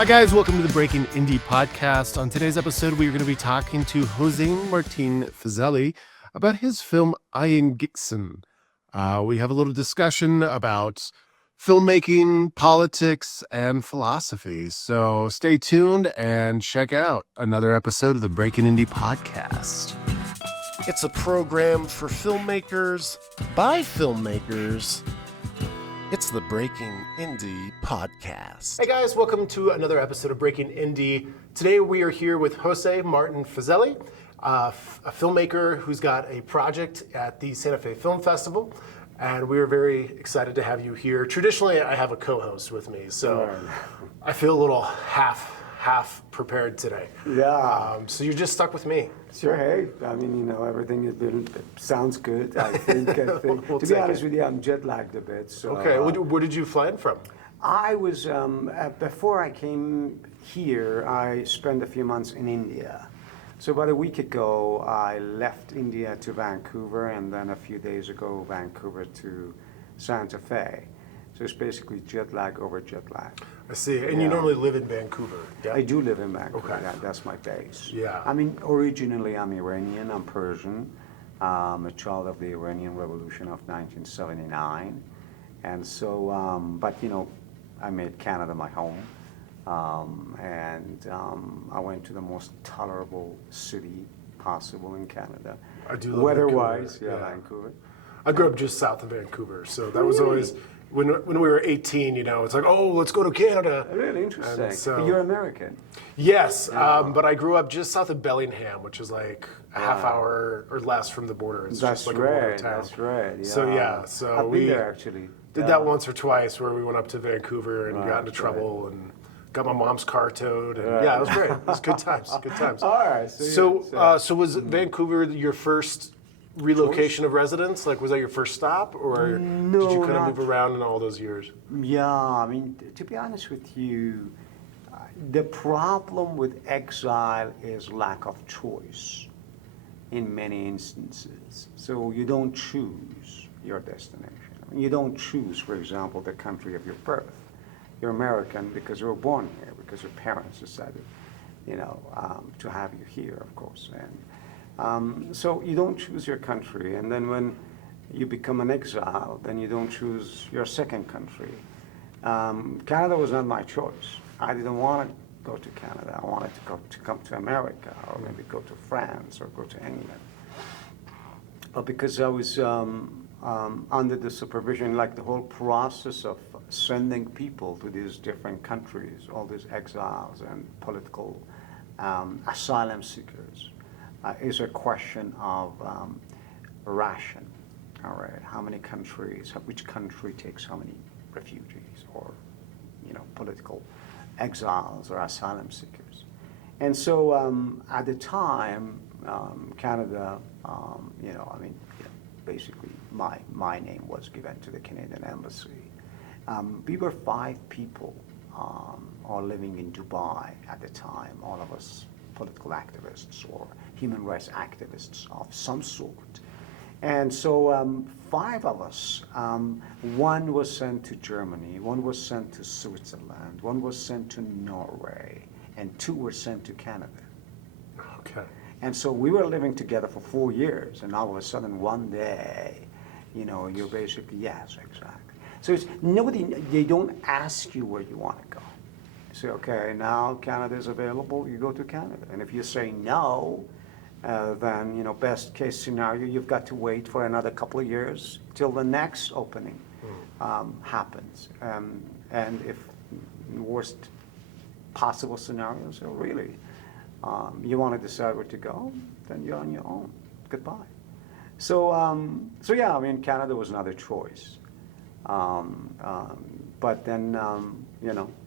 Hi guys, welcome to the Breaking Indie podcast. On today's episode, we are going to be talking to Hossein Martin Fazeli about his film Am Gitxsan. We have a little discussion about filmmaking, politics, and philosophy. So stay tuned and check out another episode of the Breaking Indie podcast. It's a program for filmmakers by filmmakers. It's the Breaking Indie podcast. Hey guys, welcome to another episode of Breaking Indie. Today we are here with Hossein Martin Fazeli, a filmmaker who's got a project at the Santa Fe Film Festival, and we are very excited to have you here. Traditionally, I have a co-host with me, so I feel a little half prepared today. Yeah. So you're just stuck with me. Sure. Hey, I mean, everything sounds good. I think. We'll to be honest with you, I'm jet lagged a bit. So, okay. Where did you fly in from? I was before I came here. I spent a few months in India. So about a week ago, I left India to Vancouver, and then a few days ago, Vancouver to Santa Fe. So it's basically jet lag over jet lag. I see. And you normally live in Vancouver? Yeah? I do live in Vancouver. Okay. That's my base. Yeah. I mean, originally I'm Iranian. I'm Persian. I'm a child of the Iranian Revolution of 1979. And so, but you know, I made Canada my home. I went to the most tolerable city possible in Canada. I do love weather-wise, Vancouver. yeah, Vancouver. I grew up just south of Vancouver, so that was always when we were 18. You know, it's like, oh, let's go to Canada. Really interesting. And so, But you're American. Yes, but I grew up just south of Bellingham, which is like a half hour or less from the border. It's That's just like right. a border town. That's right. Yeah. So yeah, so I've we been there actually. did that once or twice, where we went up to Vancouver and got into trouble and got my mom's car towed, and yeah, it was great. It was good times. Good times. All right. So was Vancouver your first relocation of residence? Like, was that your first stop, or No, did you kind of not- move around in all those years? Yeah, I mean, to be honest with you, the problem with exile is lack of choice in many instances. So you don't choose your destination. You don't choose, for example, the country of your birth. You're American because you were born here, because your parents decided, to have you here, of course. And so you don't choose your country. And then when you become an exile, then you don't choose your second country. Canada was not my choice. I didn't want to go to Canada. I wanted to come to America, or maybe go to France, or go to England. But because I was under the supervision, like the whole process of sending people to these different countries, all these exiles and political asylum seekers, is a question of ration. All right, how many countries, which country takes how many refugees or, political exiles or asylum seekers? And so at the time, Canada, basically my name was given to the Canadian Embassy. We were 5 people all living in Dubai at the time, all of us political activists or human rights activists of some sort. And so 5 of us, one was sent to Germany, one was sent to Switzerland, one was sent to Norway, and 2 were sent to Canada. Okay. And so we were living together for 4 years, and all of a sudden one day, you're basically, yes, exactly. So it's they don't ask you where you want to go. You say, okay, now Canada is available, you go to Canada. And if you say no, then, best case scenario, you've got to wait for another couple of years till the next opening happens. And if worst possible scenario, so really, you want to decide where to go, then you're on your own. Goodbye. So yeah, I mean, Canada was another choice. But then,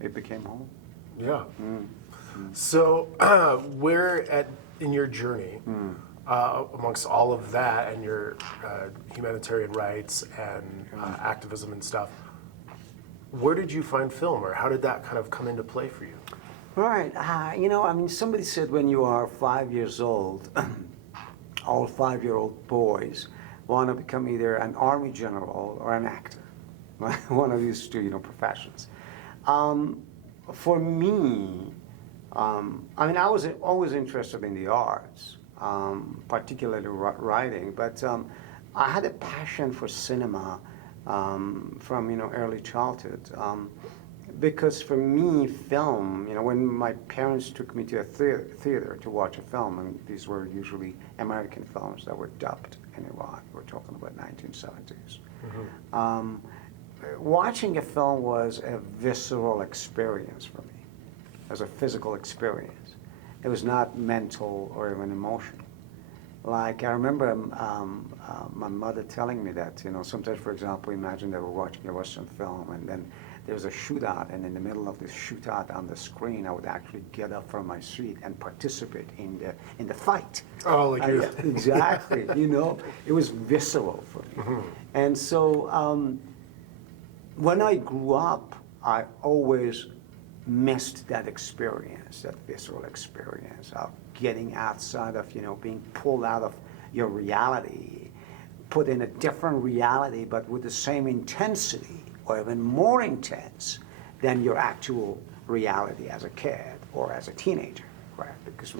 it became home. Yeah. So where in your journey, amongst all of that and your humanitarian rights and activism and stuff, where did you find film, or how did that kind of come into play for you? Right. Somebody said when you are 5 years old, all 5-year-old boys want to become either an army general or an actor, one of these two, professions. for me, I mean, I was always interested in the arts, particularly writing, but I had a passion for cinema from early childhood. Because for me, film, when my parents took me to a theater to watch a film, and these were usually American films that were dubbed in Iran. We're talking about 1970s. Watching a film was a visceral experience for me, as a physical experience. It was not mental or even emotional. Like, I remember my mother telling me that, sometimes, for example, imagine they were watching a Western film and then there was a shootout, and in the middle of this shootout on the screen, I would actually get up from my seat and participate in the fight. Oh, like you. Exactly, it was visceral for me. And so when I grew up, I always missed that experience, that visceral experience of getting outside of, being pulled out of your reality, put in a different reality, but with the same intensity or even more intense than your actual reality as a kid or as a teenager, right? Because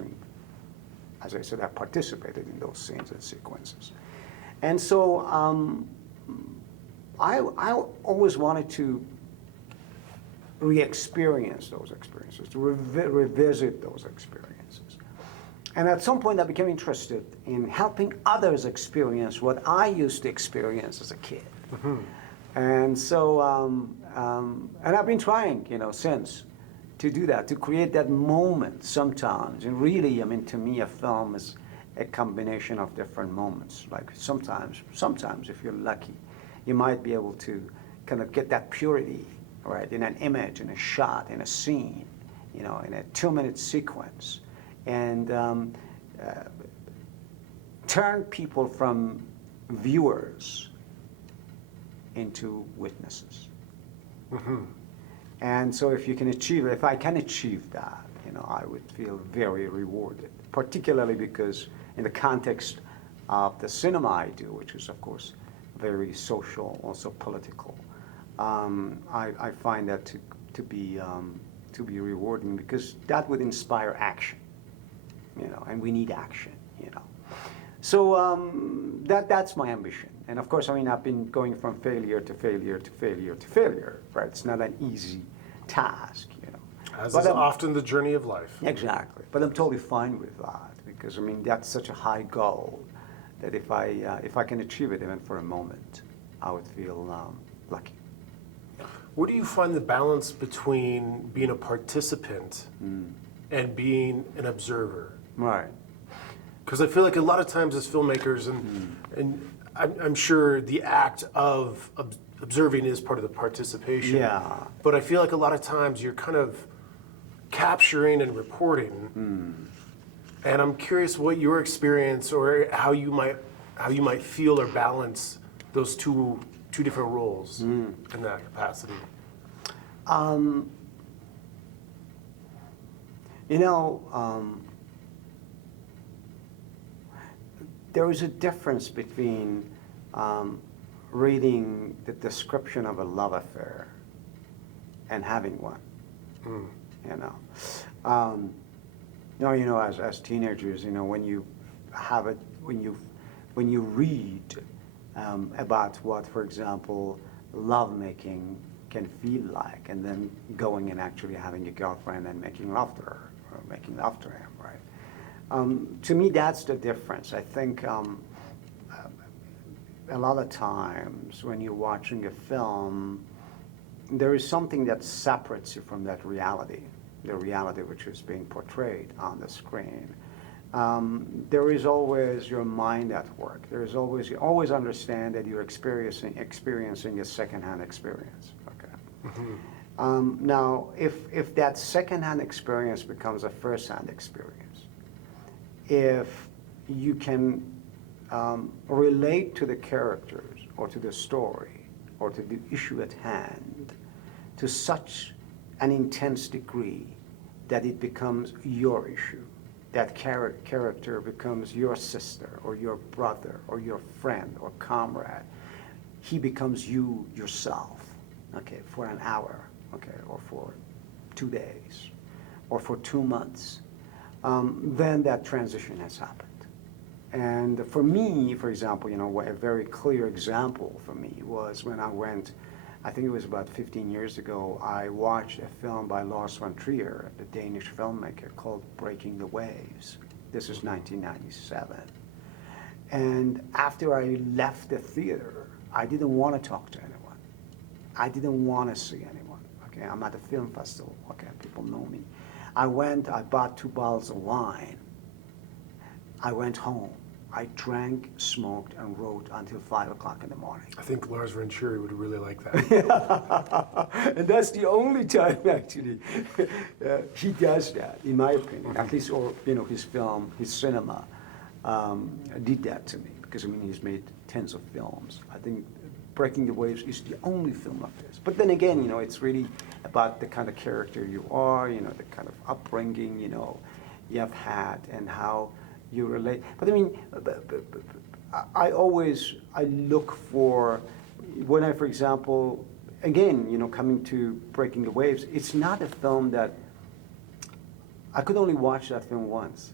as I said, I participated in those scenes and sequences. And so I always wanted to re-experience those experiences, to revisit those experiences. And at some point I became interested in helping others experience what I used to experience as a kid. And so, and I've been trying, since, to do that, to create that moment sometimes. And really, I mean, to me, a film is a combination of different moments. Like sometimes, if you're lucky, you might be able to kind of get that purity, right, in an image, in a shot, in a scene, in a 2-minute sequence, and turn people from viewers into witnesses. And so if I can achieve that, I would feel very rewarded, particularly because in the context of the cinema I do, which is of course very social, also political, I find that to be rewarding, because that would inspire action, and we need action, So that's my ambition. And of course, I mean, I've been going from failure to failure to failure to failure, right? It's not an easy task, As but is often the journey of life. Exactly. But I'm totally fine with that, because, I mean, that's such a high goal that if I can achieve it even for a moment, I would feel lucky. Where do you find the balance between being a participant and being an observer? Right. Because I feel like a lot of times as filmmakers, and I'm sure the act of observing is part of the participation. Yeah. But I feel like a lot of times you're kind of capturing and reporting. And I'm curious what your experience, or how you might feel or balance those two different roles in that capacity. There is a difference between reading the description of a love affair and having one. As teenagers, when you have it, when you read about what, for example, lovemaking can feel like, and then going and actually having a girlfriend and making love to her or making love to him, right? To me, that's the difference. I think a lot of times when you're watching a film, there is something that separates you from that reality, the reality which is being portrayed on the screen. There is always your mind at work. You always understand that you're experiencing a secondhand experience. Okay. Now, if that secondhand experience becomes a firsthand experience, if you can relate to the characters or to the story or to the issue at hand to such an intense degree that it becomes your issue, that character becomes your sister or your brother or your friend or comrade, he becomes you yourself, okay, for an hour, okay, or for 2 days or for 2 months, then that transition has happened. And for me, for example, a very clear example for me was when I went, I think it was about 15 years ago, I watched a film by Lars von Trier, the Danish filmmaker, called Breaking the Waves. This is 1997. And after I left the theater, I didn't want to talk to anyone. I didn't want to see anyone. Okay, I'm at a film festival. Okay, people know me. I bought 2 bottles of wine. I went home. I drank, smoked, and wrote until 5 o'clock in the morning. I think Lars von Trier would really like that. And that's the only time, actually, he does that, in my opinion. At least, or his film, his cinema, did that to me. Because he's made tens of films. I think Breaking the Waves is the only film of his. But then again, it's really about the kind of character you are, the kind of upbringing, you have had, and how you relate. But I look for, when I, for example, again, coming to Breaking the Waves, it's not a film that, I could only watch that film once.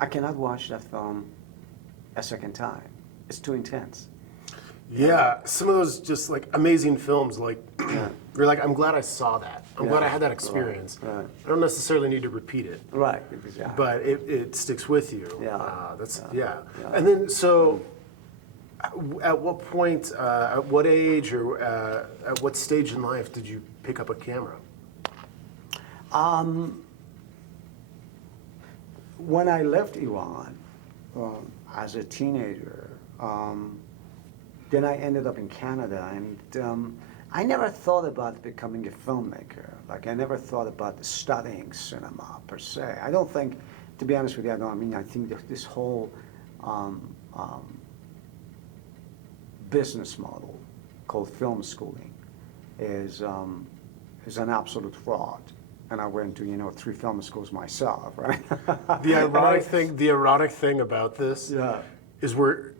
I cannot watch that film a second time. It's too intense. Yeah, some of those just like amazing films, like you're like, I'm glad I saw that. I'm glad I had that experience. Right. I don't necessarily need to repeat it. Right, exactly. But it sticks with you. Yeah. And then, so at what point, at what age, or at what stage in life did you pick up a camera? When I left Iran as a teenager, then I ended up in Canada, and I never thought about becoming a filmmaker. Like, I never thought about studying cinema per se. I don't think, to be honest with you, I think that this whole business model called film schooling is an absolute fraud. And I went to 3 film schools myself, right? The ironic thing about this is we're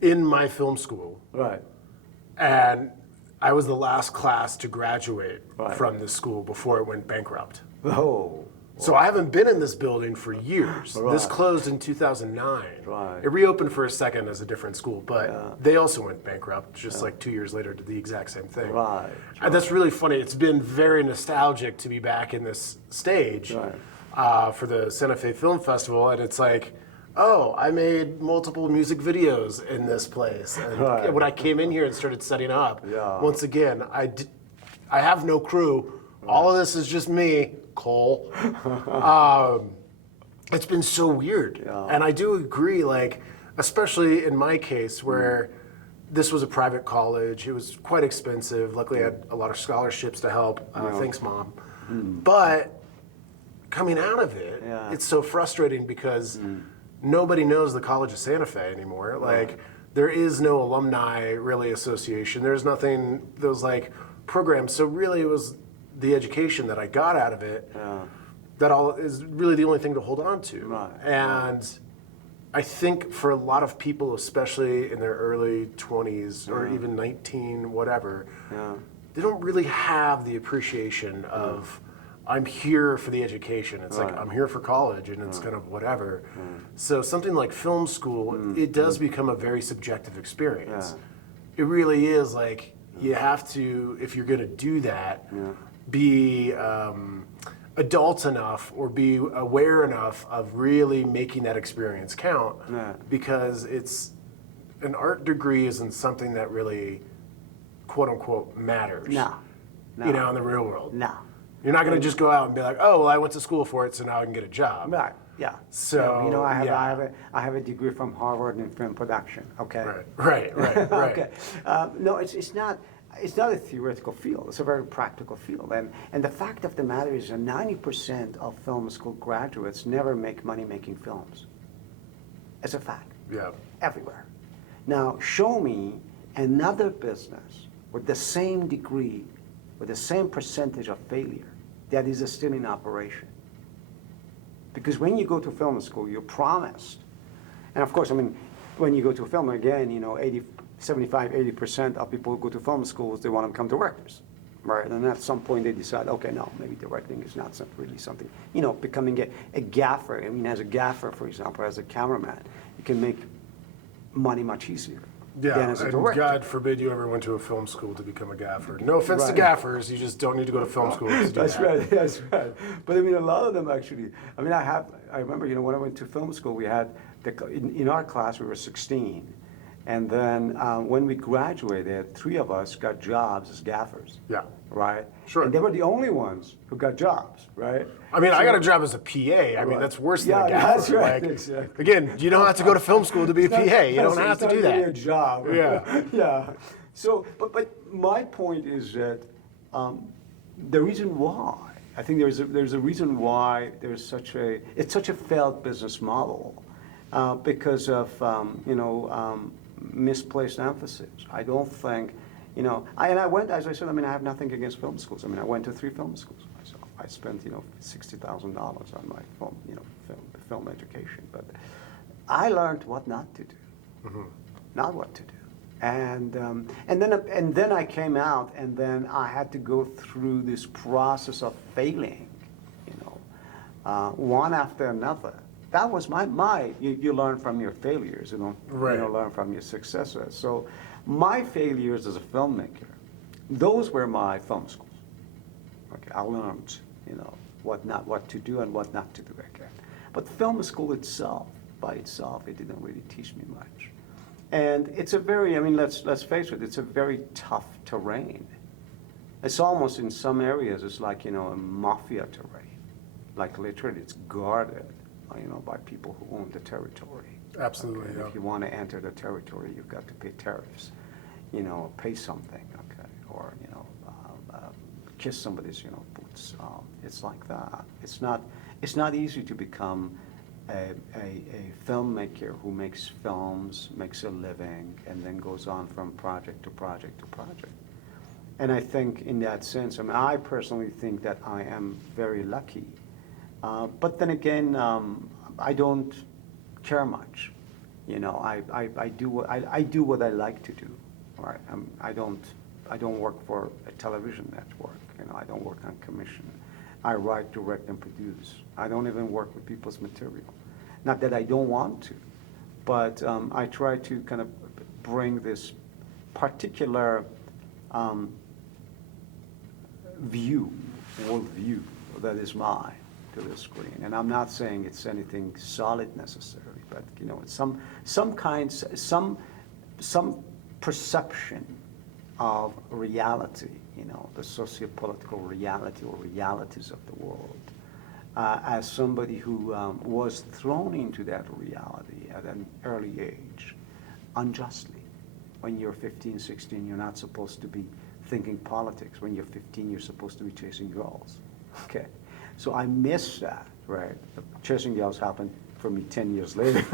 in my film school, right? And I was the last class to graduate from this school before it went bankrupt. Oh. So I haven't been in this building for years. Right. This closed in 2009. Right. It reopened for a second as a different school, but they also went bankrupt just like 2 years later, did the exact same thing. Right. And that's really funny. It's been very nostalgic to be back in this stage for the Santa Fe Film Festival, and it's like, oh, I made multiple music videos in this place. And when I came in here and started setting up, once again, I have no crew. All of this is just me, Cole. It's been so weird. And I do agree, like, especially in my case where this was a private college, it was quite expensive. Luckily, I had a lot of scholarships to help. Thanks, Mom. But coming out of it, it's so frustrating because nobody knows the College of Santa Fe anymore. Like, there is no alumni really association. There's nothing, those like programs. So really it was the education that I got out of it that all is really the only thing to hold on to. And I think for a lot of people, especially in their early 20s or even 19, whatever, they don't really have the appreciation of, I'm here for the education. It's like, I'm here for college, and it's kind of whatever. So something like film school, it does become a very subjective experience. It really is like, you have to, if you're gonna do that, be adult enough or be aware enough of really making that experience count, because it's, an art degree isn't something that really, quote unquote, matters. No. You know, in the real world. No. You're not going to just go out and be like, oh, well, I went to school for it, so now I can get a job. Right. Yeah. So I have a degree from Harvard in film production. Okay. Right. Okay. No, it's not a theoretical field. It's a very practical field. And the fact of the matter is that 90% of film school graduates never make money making films. It's a fact. Yeah. Everywhere. Now, show me another business with the same degree, with the same percentage of failure that is still in operation. Because when you go to film school, you're promised, and of course, I mean, when you go to film, again, 75, 80% of people who go to film schools, they want to become directors. right? And at some point they decide, okay, no, maybe directing is not really something, becoming a gaffer. I mean, as a gaffer, for example, as a cameraman, you can make money much easier than as a and director. God forbid you ever went to a film school to become a gaffer. No offense to Right. gaffers, you just don't need to go to film school to do That's that. right, that's right. But I mean, a lot of them actually, I mean, I remember, when I went to film school, we had, in our class, we were 16. And then when we graduated, 3 of us got jobs as gaffers. Yeah. Right? Sure. And they were the only ones who got jobs, right? I mean, I got a job as a PA. I mean, that's worse than a gaffer. That's right, Like, exactly. Again, you don't have to go to film school to be a PA. You don't have to do It's not really a that. job. Yeah. Yeah. So, but my point is that the reason why, I think there's a reason why it's such a failed business model because of, misplaced emphasis. I don't think, I went, as I said, I mean, I have nothing against film schools. I mean, I went to 3 film schools myself. I spent, $60,000 on my film education. But I learned what not to do, not what to do. And then I came out, and then I had to go through this process of failing, one after another. That was you learn from your failures, Right. You don't learn from your successes. So my failures as a filmmaker, those were my film schools. Okay, I learned, what to do and what not to do again. But film school by itself, it didn't really teach me much. And it's a very, I mean, let's face it, it's a very tough terrain. It's almost, in some areas, it's like, a mafia terrain. Like literally, it's guarded, by people who own the territory. Absolutely, Okay? yeah. If you want to enter the territory, you've got to pay tariffs, pay something, okay, or, kiss somebody's, boots. It's like that. It's not easy to become a filmmaker who makes films, makes a living, and then goes on from project to project to project. And I think in that sense, I mean, I personally think that I am very lucky. But then again, I don't care much. I do what I like to do. Right? I don't work for a television network. I don't work on commission. I write, direct, and produce. I don't even work with people's material. Not that I don't want to, but I try to kind of bring this particular worldview that is mine to the screen. And I'm not saying it's anything solid necessarily, but it's some perception of reality, the socio-political reality or realities of the world. As somebody who was thrown into that reality at an early age, unjustly. When you're 15, 16, you're not supposed to be thinking politics. When you're 15, you're supposed to be chasing girls. Okay, so I missed that, right? Chasing girls happened for me 10 years later.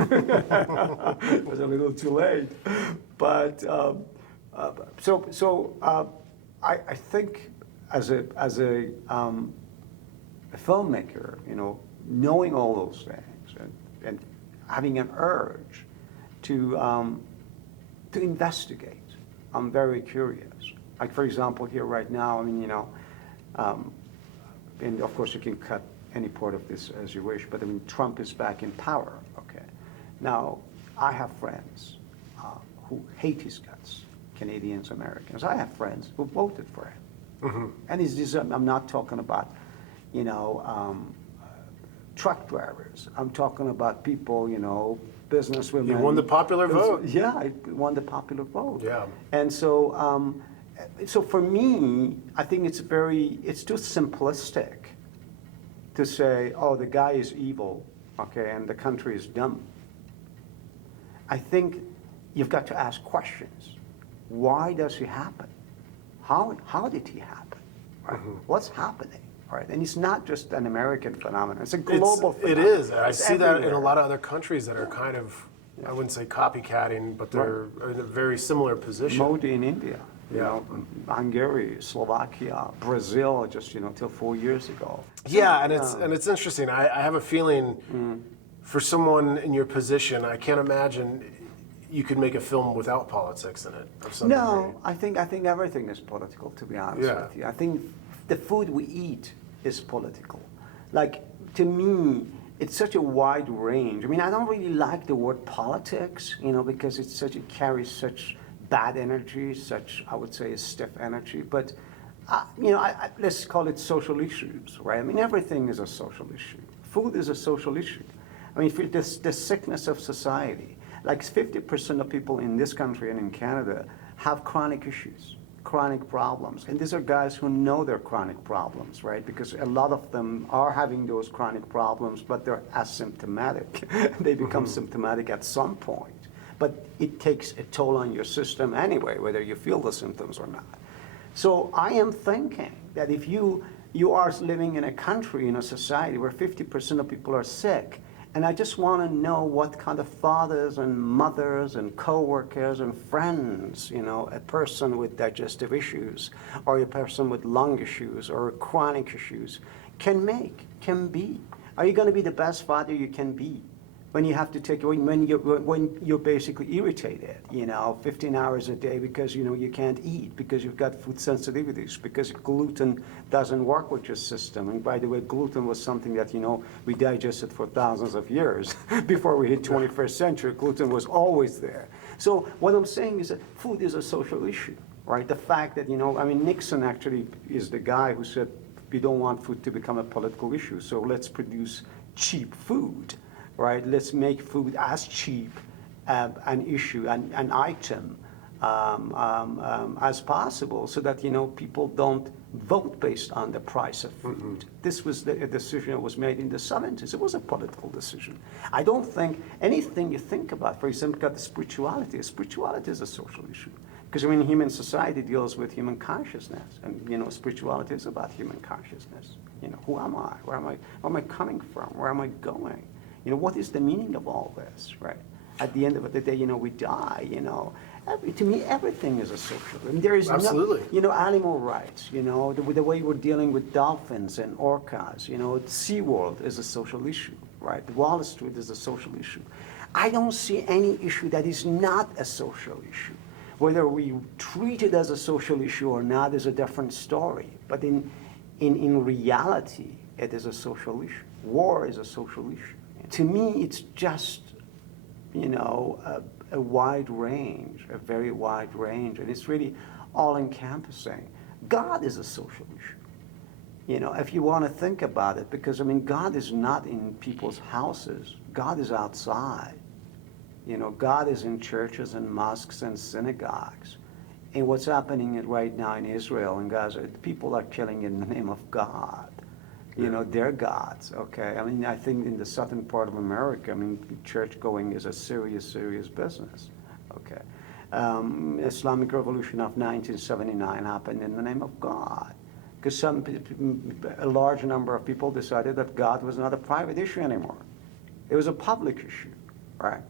It was a little too late, but I think as a filmmaker, knowing all those things and having an urge to investigate, I'm very curious. Like, for example, here right now, I mean, and of course you can cut any part of this as you wish, but I mean, Trump is back in power, okay? Now, I have friends who hate his guts, Canadians, Americans. I have friends who voted for him. Mm-hmm. And I'm not talking about, truck drivers. I'm talking about people, businesswomen. You won the popular vote. Yeah, I won the popular vote. Yeah. And so, so for me, I think it's too simplistic to say, oh, the guy is evil, okay, and the country is dumb. I think you've got to ask questions. Why does it happen? How did he happen? Right? Mm-hmm. What's happening? Right? And it's not just an American phenomenon. It's a global phenomenon. It is. I see everywhere. that in a lot of other countries that are kind of, I wouldn't say copycatting, but they're in a very similar position. Modi in India, Hungary, Slovakia, Brazil, just till 4 years ago. Yeah, and it's interesting. I have a feeling for someone in your position, I can't imagine you could make a film without politics in it of some No, degree. I think everything is political, to be honest Yeah. with you. I think the food we eat is political. Like, to me, it's such a wide range. I mean, I don't really like the word politics, because it carries such bad energy, such, I would say, a stiff energy. But, let's call it social issues, right? I mean, everything is a social issue. Food is a social issue. I mean, for the sickness of society, like 50% of people in this country and in Canada have chronic issues, chronic problems. And these are guys who know they're chronic problems, right? Because a lot of them are having those chronic problems, but they're asymptomatic. They become symptomatic at some point. But it takes a toll on your system anyway, whether you feel the symptoms or not. So I am thinking that if you are living in a country, in a society where 50% of people are sick, and I just want to know what kind of fathers and mothers and co-workers and friends, a person with digestive issues or a person with lung issues or chronic issues can be. Are you going to be the best father you can be when you have to take, when you're basically irritated, 15 hours a day because, you can't eat, because you've got food sensitivities, because gluten doesn't work with your system. And by the way, gluten was something that, we digested for thousands of years. Before we hit 21st century, gluten was always there. So what I'm saying is that food is a social issue, right? The fact that, Nixon actually is the guy who said, we don't want food to become a political issue, so let's produce cheap food. Right? Let's make food as cheap an issue, an item as possible, so that people don't vote based on the price of food. Mm-hmm. This was a decision that was made in the 70s. It was a political decision. I don't think anything you think about, for example, got the spirituality. Spirituality is a social issue. Because human society deals with human consciousness, and spirituality is about human consciousness. Who am I? Where am I coming from? Where am I going? What is the meaning of all this, right? At the end of the day, we die, to me, everything is a social. I mean, there is absolutely, animal rights, the way we're dealing with dolphins and orcas, SeaWorld is a social issue, right? Wall Street is a social issue. I don't see any issue that is not a social issue. Whether we treat it as a social issue or not is a different story. But in reality, it is a social issue. War is a social issue. To me, it's just, a wide range, a very wide range, and it's really all-encompassing. God is a social issue, if you want to think about it, because, God is not in people's houses. God is outside. God is in churches and mosques and synagogues. And what's happening right now in Israel and Gaza, people are killing in the name of God. Their gods, okay? I think in the southern part of America, church going is a serious, serious business, okay? Islamic Revolution of 1979 happened in the name of God. Because a large number of people decided that God was not a private issue anymore. It was a public issue, right?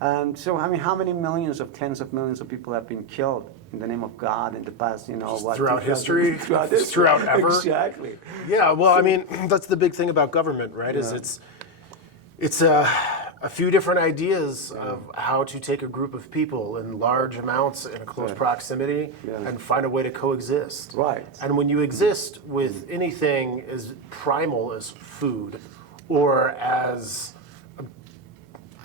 And so, how many millions of tens of millions of people have been killed in the name of God in the past, throughout history, throughout ever. Exactly. Yeah, well, that's the big thing about government, right? Yeah. Is it's a few different ideas of how to take a group of people in large amounts in a close proximity and find a way to coexist. Right. And when you exist with anything as primal as food or as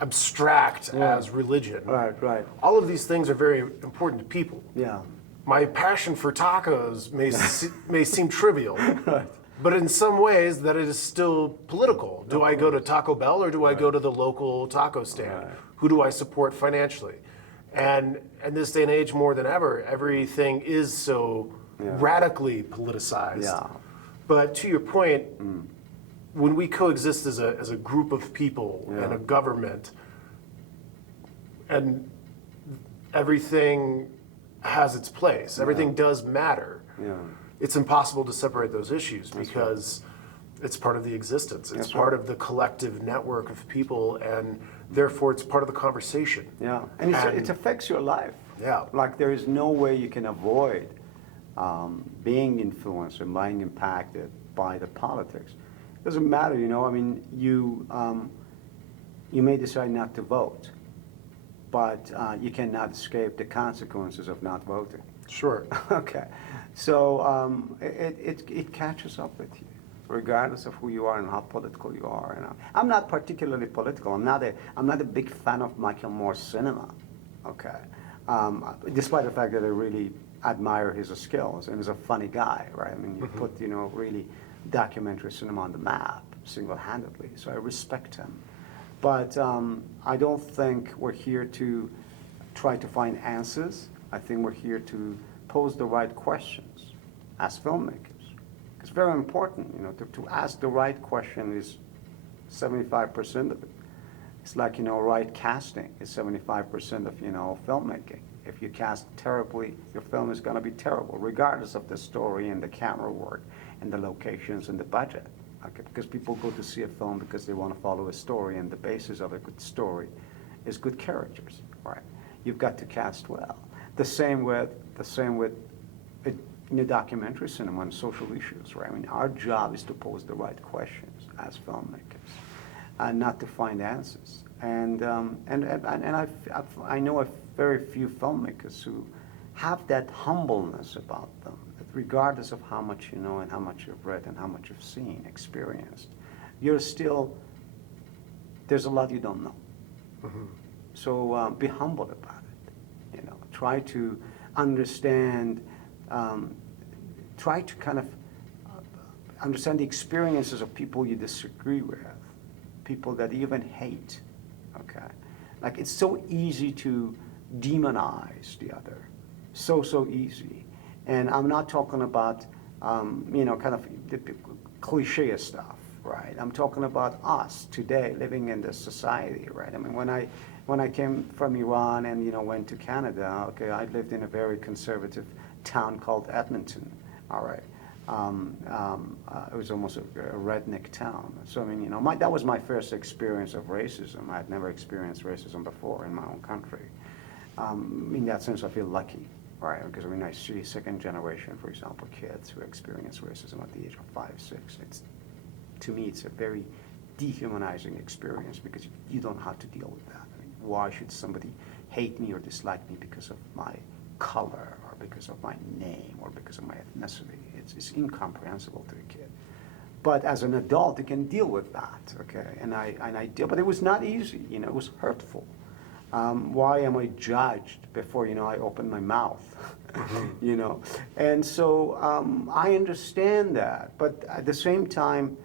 abstract as religion. Right. All of these things are very important to people. Yeah. My passion for tacos may seem trivial, Right. but in some ways that it is still political. Do I go to Taco Bell or do I go to the local taco stand? Right. Who do I support financially? And in this day and age, more than ever, everything is so radically politicized. Yeah. But to your point, when we coexist as a group of people and a government, and everything has its place, everything does matter, it's impossible to separate those issues because it's part of the existence. It's part of the collective network of people, and therefore it's part of the conversation. Yeah, and it affects your life. Yeah. Like there is no way you can avoid being influenced and being impacted by the politics. It doesn't matter, you may decide not to vote, but you cannot escape the consequences of not voting. Sure. Okay, so it catches up with you, regardless of who you are and how political you are. And I'm not particularly political. I'm not a big fan of Michael Moore's cinema. Okay, despite the fact that I really admire his skills and he's a funny guy, right? I mean, you put really documentary cinema on the map single-handedly. So I respect him, but I don't think we're here to try to find answers. I think we're here to pose the right questions as filmmakers. It's very important, to ask the right question is 75% of it. It's like, right casting is 75% of, filmmaking. If you cast terribly, your film is going to be terrible, regardless of the story and the camera work and the locations and the budget. Okay, because people go to see a film because they want to follow a story, and the basis of a good story is good characters, right? You've got to cast well. The same with documentary cinema and social issues, right? I mean, our job is to pose the right questions as filmmakers, and not to find answers. And I know a very few filmmakers who have that humbleness about them, that regardless of how much you know and how much you've read and how much you've seen, experienced, there's a lot you don't know. So be humble about it. Try to understand, try to kind of understand the experiences of people you disagree with, people that you even hate, okay? Like, it's so easy to demonize the other, so easy. And I'm not talking about, kind of the cliche stuff, right? I'm talking about us today living in this society, right? I mean, when I came from Iran and, went to Canada, okay, I lived in a very conservative town called Edmonton, all right. It was almost a redneck town. So, I mean, that was my first experience of racism. I had never experienced racism before in my own country. In that sense, I feel lucky, right? Because, I see second generation, for example, kids who experience racism at the age of 5, 6. To me, it's a very dehumanizing experience because you don't have to deal with that. I mean, why should somebody hate me or dislike me because of my color or because of my name or because of my ethnicity? It's incomprehensible to a kid. But as an adult, you can deal with that, okay? And I deal, but it was not easy, it was hurtful. Why am I judged before, I open my mouth, And so I understand that, but at the same time,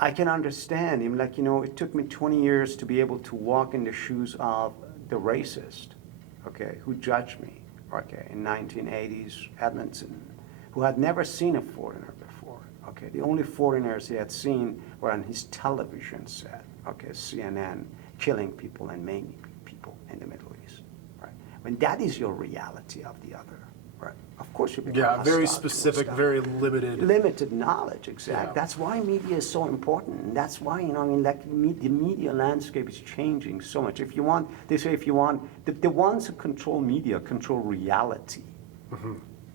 I can understand him, like, it took me 20 years to be able to walk in the shoes of the racist, okay, who judged me, okay, in 1980s Edmonton, who had never seen a foreigner before, okay. The only foreigners he had seen were on his television set, okay, CNN, killing people and maiming people in the Middle East, right? When that is your reality of the other, right? Of course you become hostile very towards specific, that. very limited. Limited knowledge, exactly. Yeah. That's why media is so important, and that's why, the media landscape is changing so much. If you want, they say, the ones who control media control reality.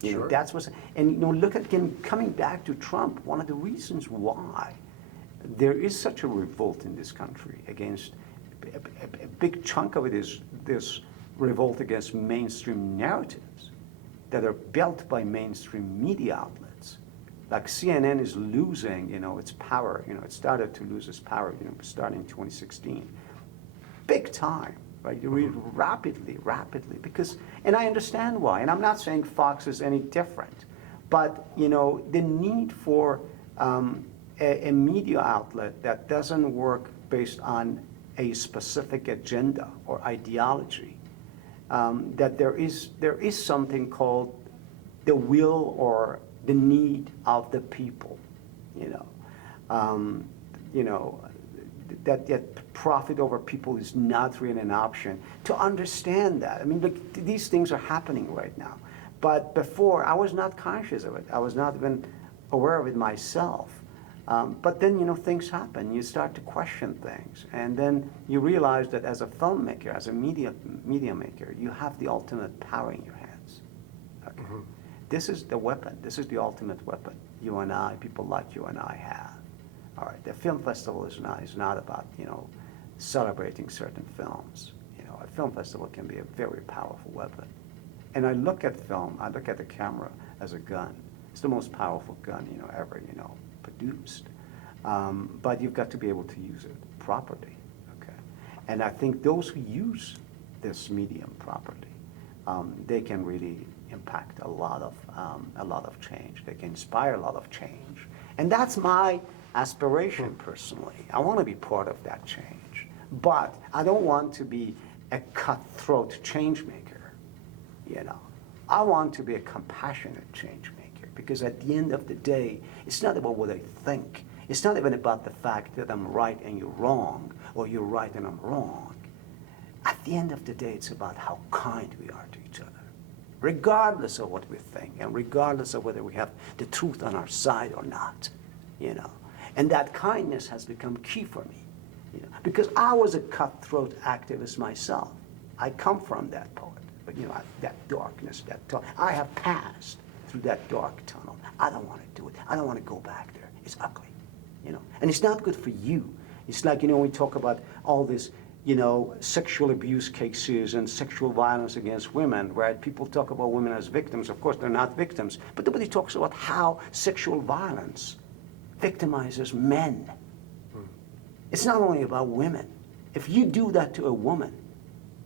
Sure. That's what's, and look at, again, coming back to Trump, one of the reasons why there is such a revolt in this country against, a big chunk of it is this revolt against mainstream narratives that are built by mainstream media outlets. Like CNN is losing, its power. It started to lose its power, starting in 2016. Big time, right? You read rapidly, because, and I understand why. And I'm not saying Fox is any different, but, the need for a media outlet that doesn't work based on a specific agenda or ideology, that there is something called the will or the need of the people, that profit over people is not really an option. To understand that, I mean, look, these things are happening right now. But before, I was not conscious of it. I was not even aware of it myself. But then, things happen. You start to question things. And then you realize that as a filmmaker, as a media maker, you have the ultimate power in your hands. Okay? This is the weapon. This is the ultimate weapon you and I, people like you and I have. All right, the film festival is not about, celebrating certain films. a film festival can be a very powerful weapon. And I look at film, I look at the camera as a gun. It's the most powerful gun, ever, produced. But you've got to be able to use it properly, okay? And I think those who use this medium properly, they can really impact a lot of change. They can inspire a lot of change. And that's my aspiration personally. I want to be part of that change. But I don't want to be a cutthroat change maker. I want to be a compassionate change maker, because at the end of the day, it's not about what I think. It's not even about the fact that I'm right and you're wrong, or you're right and I'm wrong. At the end of the day, it's about how kind we are to each other, regardless of what we think, and regardless of whether we have the truth on our side or not, And that kindness has become key for me, because I was a cutthroat activist myself. I come from that part. But that darkness, I have passed through that dark tunnel. I don't want to do it. I don't want to go back there. It's ugly, and it's not good for you. It's like, we talk about all this, sexual abuse cases and sexual violence against women, right? People talk about women as victims. Of course, they're not victims, but nobody talks about how sexual violence victimizes men. It's not only about women. If you do that to a woman,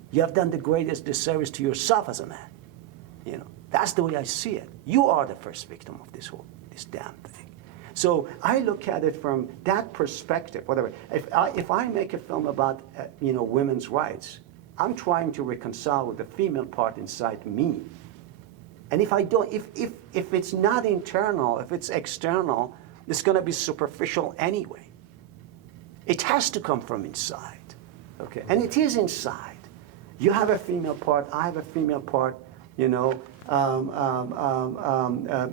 you have done the greatest disservice to yourself as a man. That's the way I see it. You are the first victim of this damn thing. So I look at it from that perspective. Whatever. If I make a film about women's rights, I'm trying to reconcile with the female part inside me. And if I don't, if it's not internal, if it's external, it's going to be superficial anyway. It has to come from inside, okay? And it is inside. You have a female part, I have a female part,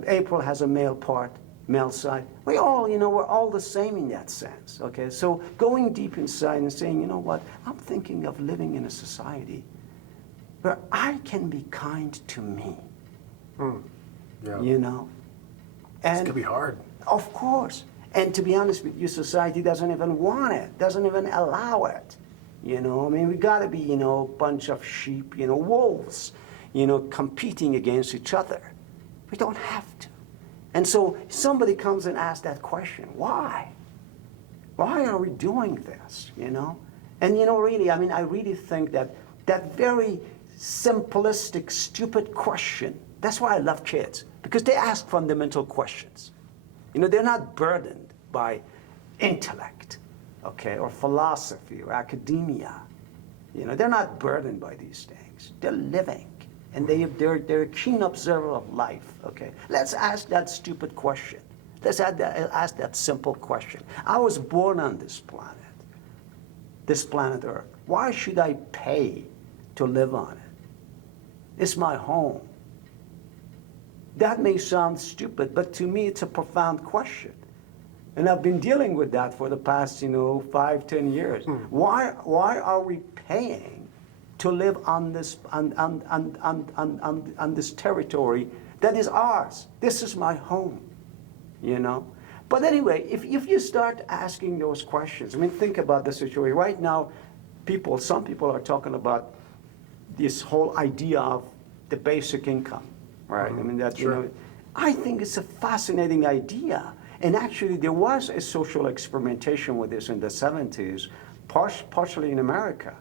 April has a male part, male side. We all, we're all the same in that sense, okay? So going deep inside and saying, you know what, I'm thinking of living in a society where I can be kind to me, Yeah. And It's gonna be hard. Of course. And to be honest with you, society doesn't even want it, doesn't even allow it. We gotta be, a bunch of sheep, wolves, competing against each other. We don't have to. And so somebody comes and asks that question, why? Why are we doing this, And, really, I really think that very simplistic, stupid question, that's why I love kids, because they ask fundamental questions. They're not burdened by intellect, okay, or philosophy or academia. They're not burdened by these things. They're living, and they're a keen observer of life, okay? Let's ask that stupid question. Let's ask that simple question. I was born on this planet Earth. Why should I pay to live on it? It's my home. That may sound stupid, but to me it's a profound question. And I've been dealing with that for the past, 5-10 years. Why are we paying to live on this on this territory that is ours? This is my home, But anyway, if you start asking those questions, think about the situation right now. Some people are talking about this whole idea of the basic income, right? Sure. I think it's a fascinating idea. And actually, there was a social experimentation with this in the 70s, partially in America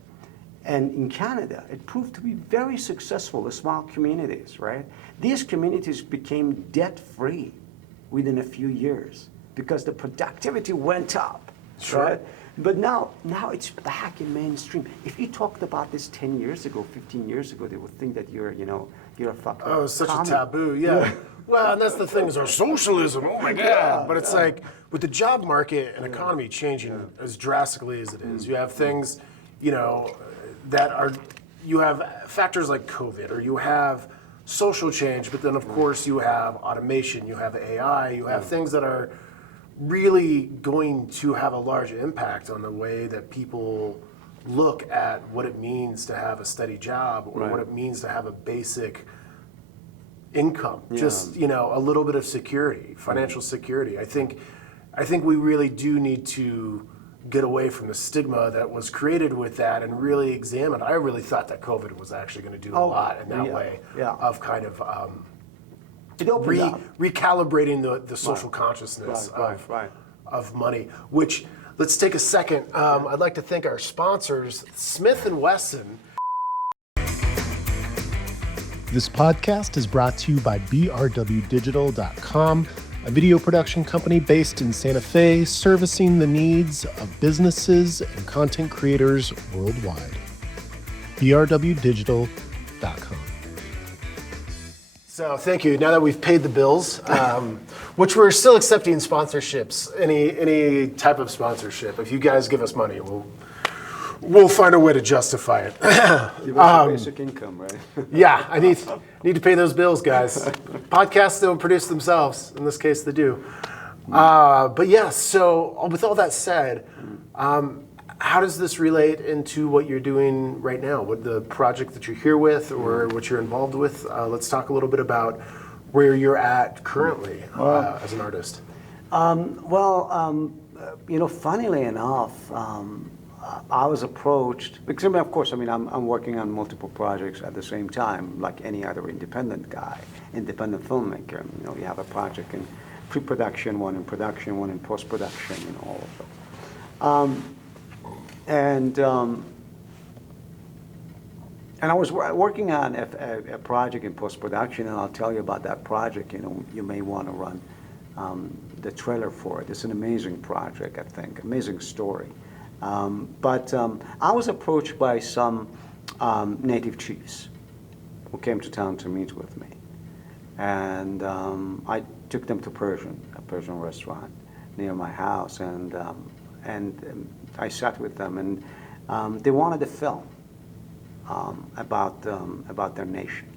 and in Canada. It proved to be very successful, the small communities, right? These communities became debt-free within a few years because the productivity went up, Sure. right? But now it's back in mainstream. If you talked about this 10 years ago, 15 years ago, they would think that you're a fucking Oh, it's such commie. a taboo, yeah. Well, and that's the thing is our socialism, oh my God. But it's like, with the job market and economy changing as drastically as it is, you have things, that are, you have factors like COVID, or you have social change, but then of course you have automation, you have AI, you have things that are really going to have a large impact on the way that people look at what it means to have a steady job, or what it means to have a basic income, just a little bit of security, financial security. I think we really do need to get away from the stigma that was created with that and really examine. I really thought that COVID was actually going to do a lot in that way of kind of it opened up. recalibrating the social consciousness of money, which, let's take a second. I'd like to thank our sponsors, Smith & Wesson. This podcast is brought to you by brwdigital.com, a video production company based in Santa Fe, servicing the needs of businesses and content creators worldwide. brwdigital.com. So thank you. Now that we've paid the bills, which we're still accepting sponsorships, any type of sponsorship. If you guys give us money, we'll find a way to justify it. Give us basic income, right? Yeah, I need to pay those bills, guys. Podcasts don't produce themselves. In this case, they do. But yeah, so with all that said, how does this relate into what you're doing right now? What the project that you're here with or what you're involved with? Let's talk a little bit about where you're at currently as an artist. Funnily enough, I was approached because, of course, I'm working on multiple projects at the same time, like any other independent filmmaker. You have a project in pre-production, one in production, one in post-production, all of them. And I was working on a project in post-production, and I'll tell you about that project. You may want to run the trailer for it. It's an amazing project, I think, amazing story. But I was approached by some native chiefs who came to town to meet with me. And I took them to a Persian restaurant near my house, and I sat with them, and they wanted a film about their nation.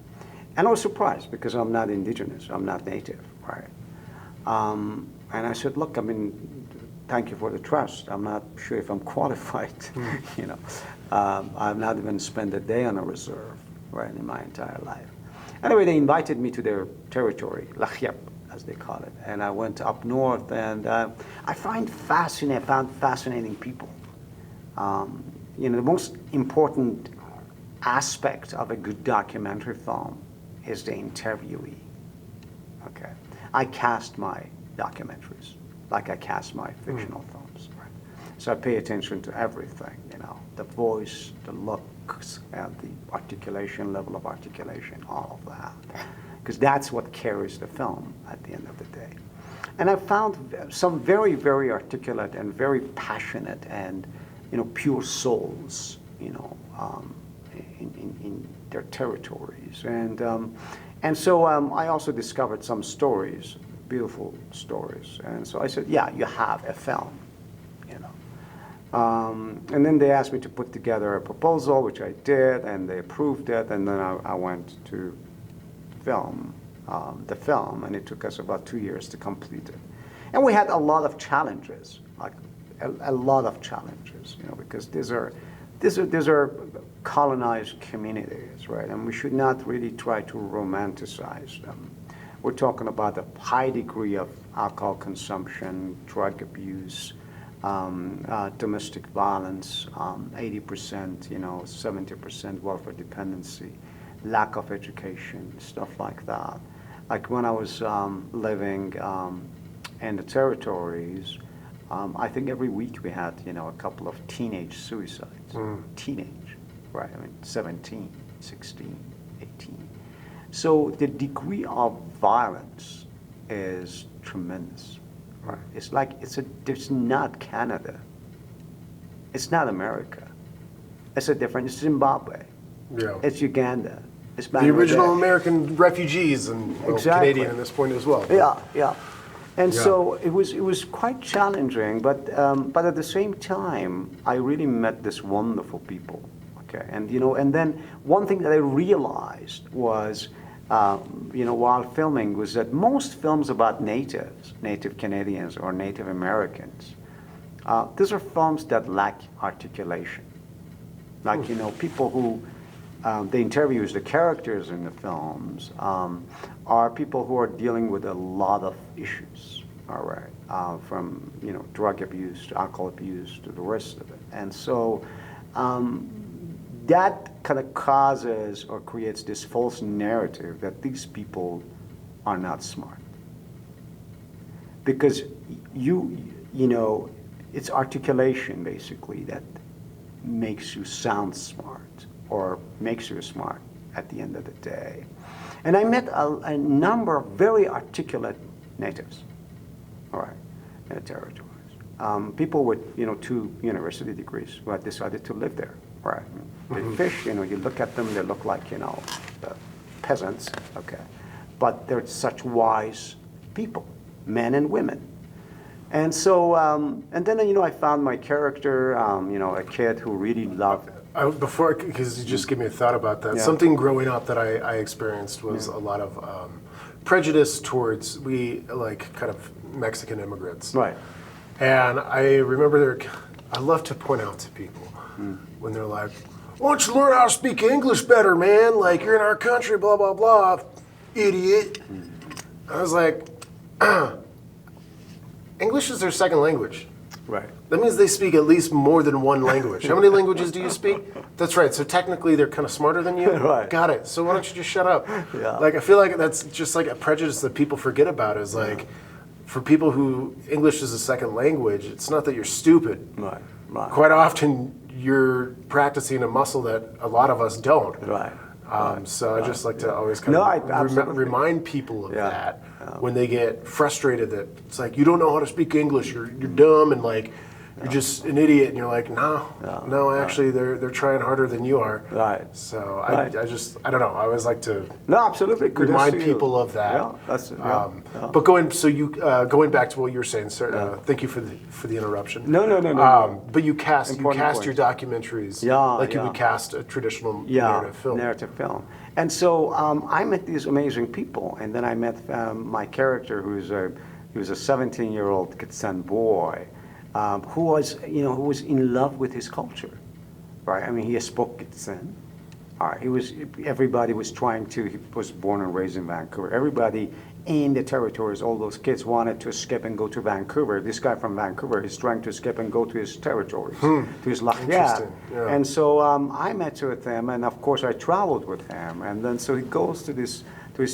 And I was surprised because I'm not indigenous, I'm not native, right? And I said, look, thank you for the trust. I'm not sure if I'm qualified. I've not even spent a day on a reserve, right, in my entire life. Anyway, they invited me to their territory, Lakhyap, as they call it, and I went up north, and I found fascinating people. The most important aspect of a good documentary film is the interviewee. Okay, I cast my documentaries like I cast my fictional films. Right? So I pay attention to everything, the voice, the looks, and the articulation, level of articulation, all of that. Because that's what carries the film at the end of the day. And I found some very, very articulate and very passionate and, pure souls, in their territories. And so I also discovered some stories, beautiful stories. And so I said, yeah, you have a film, And then they asked me to put together a proposal, which I did, and they approved it. And then I went to film the film, and it took us about 2 years to complete it. And we had a lot of challenges, like a lot of challenges, because these are colonized communities, right? And we should not really try to romanticize them. We're talking about a high degree of alcohol consumption, drug abuse, domestic violence, 80%, 70% welfare dependency, lack of education, stuff like that. Like when I was living in the territories, I think every week we had, a couple of teenage suicides. Teenage, right? 17, 16, 18. So the degree of violence is tremendous, right? It's like it's not Canada. It's not America. It's it's Zimbabwe. Yeah. It's Uganda. It's Bangladesh. The original American refugees and Canadian at this point as well. Yeah. And so it was quite challenging, but at the same time, I really met this wonderful people. Okay, and and then one thing that I realized was, while filming, was that most films about Native Canadians or Native Americans, these are films that lack articulation. Like people who the interviews, the characters in the films, are people who are dealing with a lot of issues, all right, from drug abuse to alcohol abuse to the rest of it. And so that kind of causes or creates this false narrative that these people are not smart. Because it's articulation basically that makes you sound smart or makes you smart at the end of the day. And I met a number of very articulate natives, all right, in the territories. People with 2 university degrees who had decided to live there, right? They fish, you look at them, they look like peasants, okay, but they're such wise people, men and women. And so, and then I found my character, a kid who really loved. Because you just gave me a thought about that. Yeah. Something growing up that I experienced was a lot of prejudice towards kind of Mexican immigrants. Right. And I remember I love to point out to people when they're like, "Why don't you learn how to speak English better, man? Like, you're in our country, blah, blah, blah, idiot." I was like, English is their second language. Right. That means they speak at least more than one language. How many languages do you speak? That's right. So technically they're kind of smarter than you? Right. Got it. So why don't you just shut up? Yeah. Like, I feel like that's just like a prejudice that people forget about is like, for people who English is a second language, it's not that you're stupid. Right. Right. Quite often you're practicing a muscle that a lot of us don't. Right. So I just like to always kind of remind people of that when they get frustrated that it's like, you don't know how to speak English, you're dumb, and like you're just an idiot, and you're like, no, actually they're trying harder than you are. Right. So I don't know. I always like to absolutely remind people of that. Yeah, that's But going back to what you were saying, sir. Thank you for the interruption. No. But you cast Important your point. documentaries like you would cast a traditional narrative film. And so I met these amazing people, and then I met my character, he was a 17-year-old Gitxsan boy, who was in love with his culture, right? I mean, he spoke Gitxsan. All right, everybody was he was born and raised in Vancouver. Everybody in the territories, all those kids wanted to escape and go to Vancouver. This guy from Vancouver is trying to escape and go to his territories, to his land. Yeah. And so I met with him, and of course I traveled with him. And then so he goes to his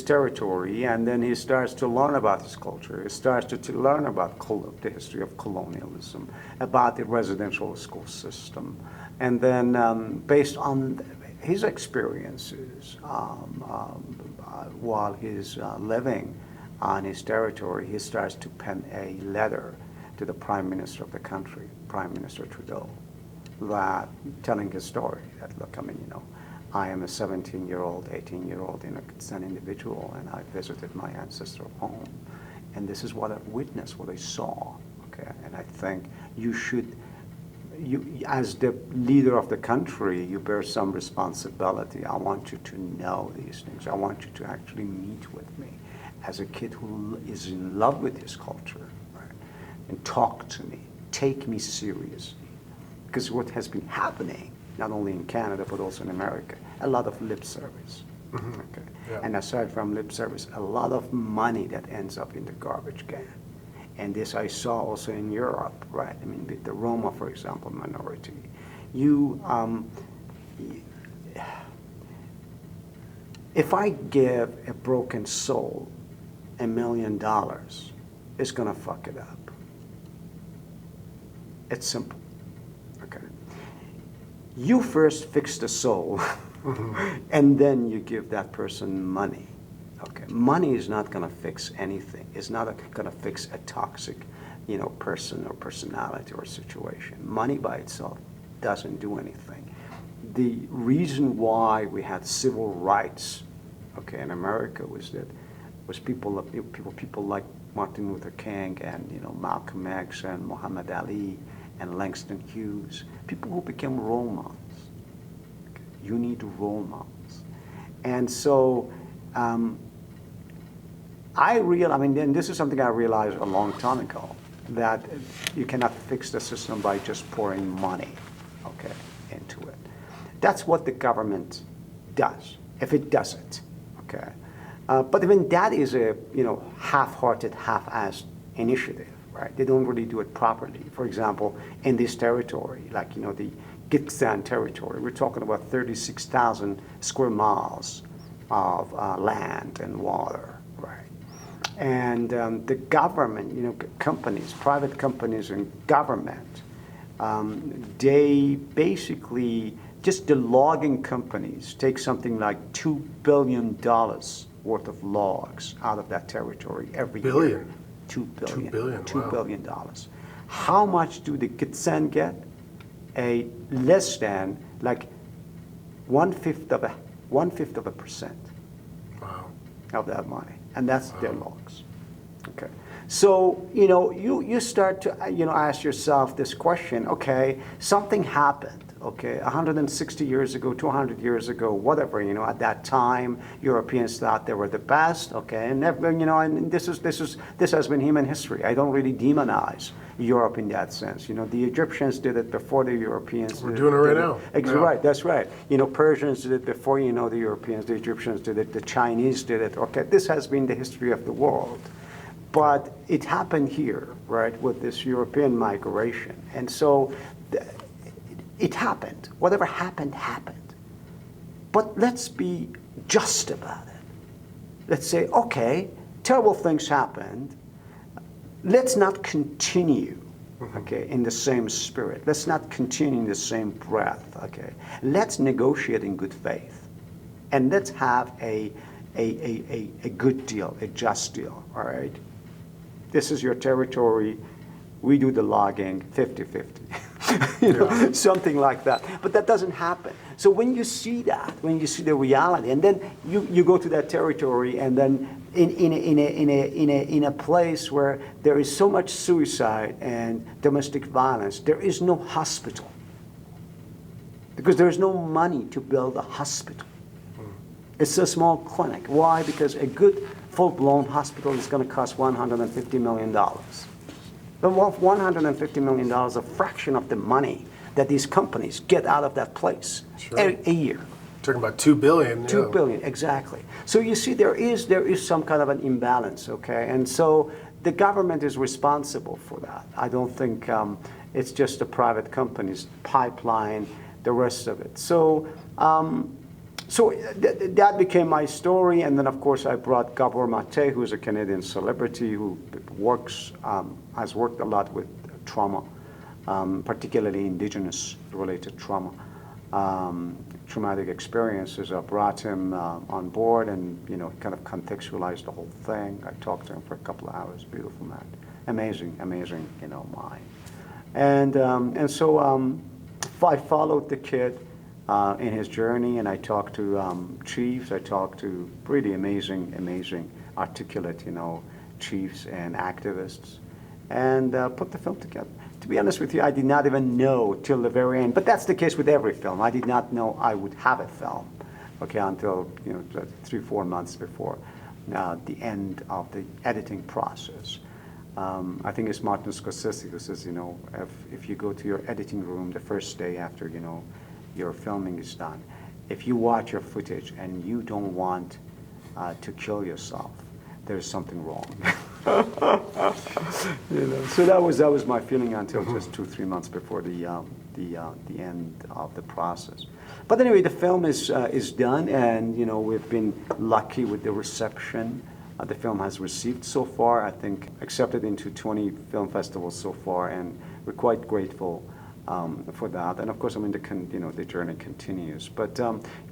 territory, and then he starts to learn about his culture. He starts to learn about the history of colonialism, about the residential school system. And then based on his experiences while he's living on his territory, he starts to pen a letter to the Prime Minister of the country, Prime Minister Trudeau, that telling his story that, look, I mean, I am a 17-year-old, 18-year-old Gitxsan individual, and I visited my ancestral home, and this is what I witnessed, what I saw, okay? And I think you should, as the leader of the country, you bear some responsibility. I want you to know these things. I want you to actually meet with me as a kid who is in love with his culture, right? And talk to me, take me seriously. Because what has been happening, not only in Canada, but also in America, a lot of lip service. Okay? Yeah. And aside from lip service, a lot of money that ends up in the garbage can. And this I saw also in Europe, right? I mean, with the Roma, for example, minority. If I give a broken soul $1 million, it's gonna fuck it up. It's simple, okay? You first fix the soul, and then you give that person money. Okay, money is not going to fix anything. It's not going to fix a toxic, person or personality or situation. Money by itself doesn't do anything. The reason why we had civil rights, okay, in America was people like Martin Luther King and Malcolm X and Muhammad Ali and Langston Hughes, people who became role models. Okay? You need role models, and so. And this is something I realized a long time ago, that you cannot fix the system by just pouring money, okay, into it. That's what the government does, if it does it, okay. But even that is a half-hearted, half-assed initiative, right? They don't really do it properly. For example, in this territory, like, the Gitxsan territory, we're talking about 36,000 square miles of land and water, right? And the government, companies, private companies and government, they basically, just the logging companies take something like $2 billion worth of logs out of that territory every year. $2 billion. $2 billion. How much do the Gitxsan get? A less than like one-fifth of a percent of that money, and that's their logs. Okay, so you start to ask yourself this question. Okay, something happened. Okay, 160 years ago, 200 years ago, whatever. At that time, Europeans thought they were the best. Okay, and and this has been human history. I don't really demonize Europe in that sense. The Egyptians did it before the Europeans. We're doing it right now. Right, that's right. Persians did it before, the Europeans. The Egyptians did it. The Chinese did it. Okay, this has been the history of the world. But it happened here, right, with this European migration. And so it happened. Whatever happened, happened. But let's be just about it. Let's say, okay, terrible things happened. Let's not continue, okay, in the same spirit. Let's not continue in the same breath, okay. Let's negotiate in good faith. And let's have a good deal, a just deal, all right? This is your territory. We do the logging 50-50. Something like that. But that doesn't happen. So when you see that, when you see the reality, and then you go to that territory, and then in a place where there is so much suicide and domestic violence, there is no hospital. Because there is no money to build a hospital. It's a small clinic. Why? Because a good full-blown hospital is going to cost $150 million. The $150 million is a fraction of the money that these companies get out of that place a year. Talking about $2 billion. $2 billion, exactly. So you see, there is some kind of an imbalance, okay? And so the government is responsible for that. I don't think it's just the private companies, pipeline, the rest of it. So that became my story, and then of course I brought Gabor Mate, who's a Canadian celebrity who has worked a lot with trauma, particularly Indigenous related trauma, traumatic experiences. I brought him on board, and kind of contextualized the whole thing. I talked to him for a couple of hours. Beautiful man, amazing, mind, and so I followed the kid in his journey, and I talked to chiefs. I talked to really amazing, articulate, chiefs and activists, and put the film together. To be honest with you, I did not even know till the very end. But that's the case with every film. I did not know I would have a film, okay, until 3-4 months before the end of the editing process. I think it's Martin Scorsese who says, if you go to your editing room the first day after, your filming is done, if you watch your footage and you don't want to kill yourself, there's something wrong. So that was my feeling until just 2-3 months before the end of the process. But anyway, the film is done, and we've been lucky with the reception the film has received so far. I think accepted into 20 film festivals so far, and we're quite grateful for that. And of course, the journey continues. But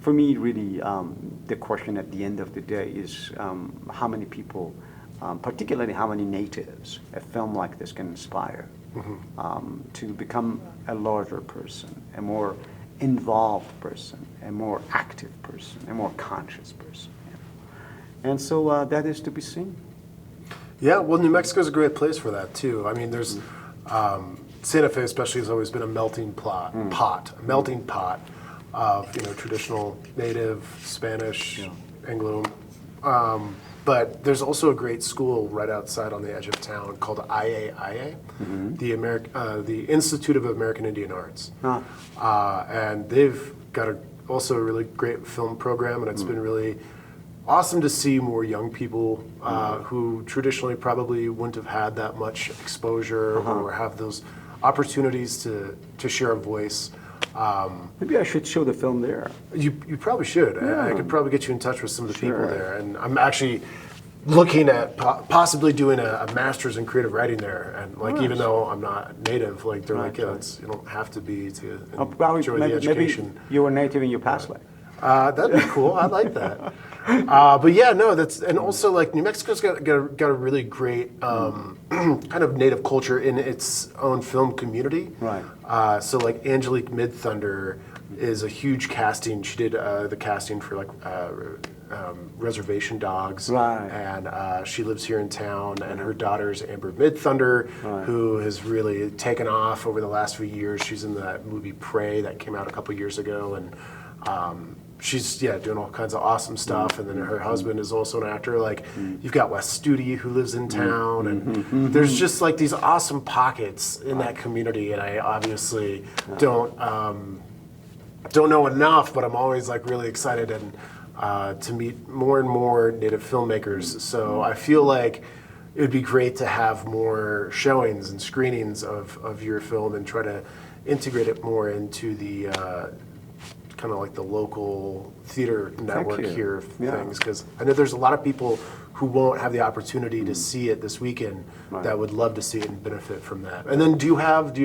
for me, really, the question at the end of the day is how many people, particularly how many natives, a film like this can inspire to become a larger person, a more involved person, a more active person, a more conscious person. And so that is to be seen. Yeah, well, New Mexico's a great place for that too. I mean, there's Santa Fe especially has always been a melting pot of traditional Native, Spanish, Anglo. But there's also a great school right outside on the edge of town called IAIA, the Institute of American Indian Arts, and they've got also a really great film program, and it's been really awesome to see more young people who traditionally probably wouldn't have had that much exposure or have those opportunities to share a voice. Maybe I should show the film there. You probably should. I could probably get you in touch with some of the people Sure. there. And I'm actually looking at possibly doing a master's in creative writing there. And like, even though I'm not native, like they're like, yeah, you don't have to be to enjoy the education. Maybe you were native in your past life. That'd be cool. I like that. But yeah, no, and also like New Mexico's got a really great kind of native culture in its own film community. Right. So like Angelique Midthunder is a huge casting. She did the casting for like Reservation Dogs. Right. And she lives here in town, and her daughter's Amber Midthunder, who has really taken off over the last few years. She's in that movie Prey that came out a couple years ago, and she's doing all kinds of awesome stuff. And then her husband is also an actor. Like you've got Wes Studi who lives in town, and there's just like these awesome pockets in that community. And I obviously don't know enough, but I'm always like really excited and to meet more and more Native filmmakers. So I feel like it would be great to have more showings and screenings of your film and try to integrate it more into the kind of like the local theater network here of things, because I know there's a lot of people who won't have the opportunity to see it this weekend that would love to see it and benefit from that. And then do you have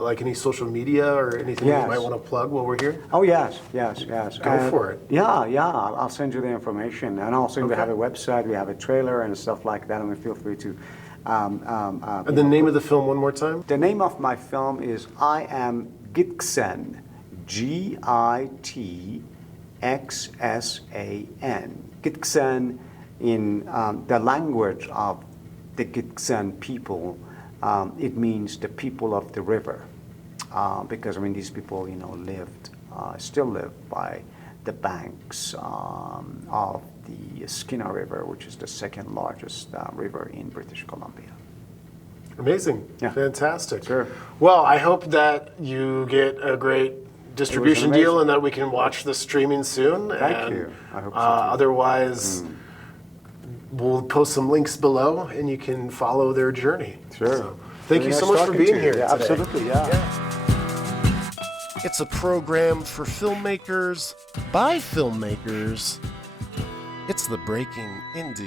like any social media or anything you might want to plug while we're here? Oh yes. Go for it. Yeah, I'll send you the information, and also we have a website, we have a trailer and stuff like that, and feel free to. And the name of the film one more time? The name of my film is I Am Gitxsan, Gitxsan, Gitxsan. In the language of the Gitxsan people, it means the people of the river, because I mean these people, still live by the banks of the Skinner River, which is the second largest river in British Columbia. Amazing, fantastic. Sure. Well, I hope that you get a great distribution deal and that we can watch the streaming soon. Thank you. I hope so too. Otherwise. We'll post some links below, and you can follow their journey. Sure. So, thank you so much for being here today. Absolutely, It's a program for filmmakers, by filmmakers. It's the Breaking Indie